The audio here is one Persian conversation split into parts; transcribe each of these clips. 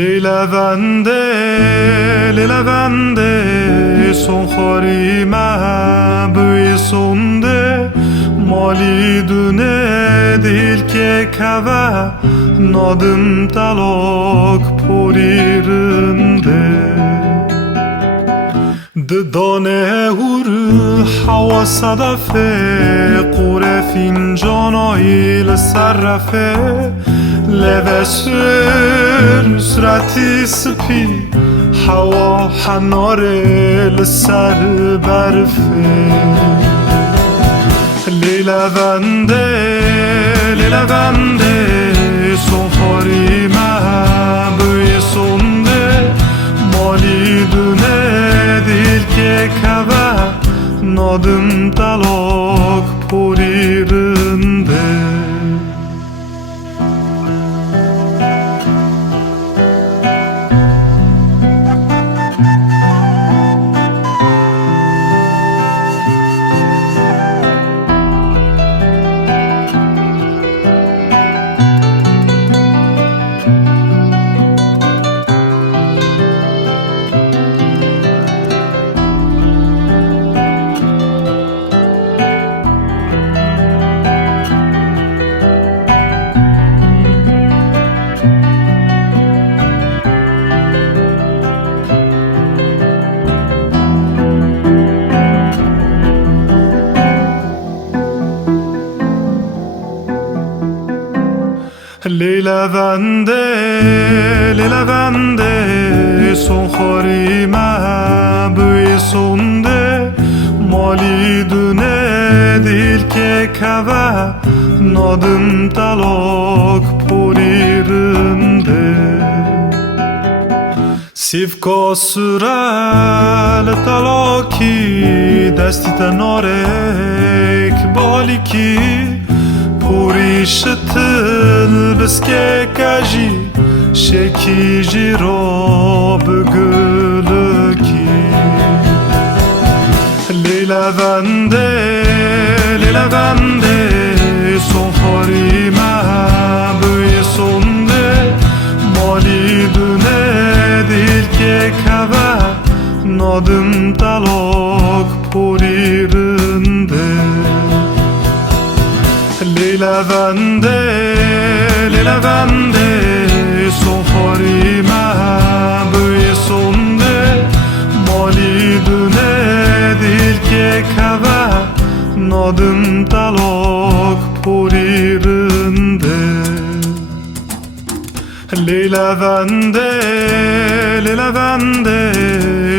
لیلا بنده سون خاری محبوی سونده مالی دونه دیل که کبه نادم تلاک پوریرنده دانه هور حوا صدفه قوره فینجانایی لسرفه لبسر سرتی سپی حوا حناره لسر برفه لیلا بنده سون خاری محبوی سونده مالی دونه دیل که کبه نادم تلاک پوریرنده لیلا بنده سون خاری محبوی سونده مالی دونه دیل که کبه نادم تلاک پوریرنده سیفکا سرال تلاکی دستی تنارک بالی کی پوریش تل بسکه کجی شکی جی را بگلکی لیلا بنده سون خاری محبوی سونده مالی دونه دیل که کبه نادم تلاک پوریرنده لیلا بنده سون خاری محبوی سونده مالی دونه دیل که کبه نادم تلاک پوریرنده لیلا بنده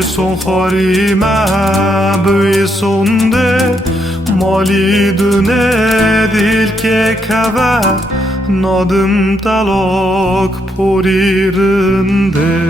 سون خاری محبوی سونده مالی دونه دیل که کبه نادم تلاک پوریرنده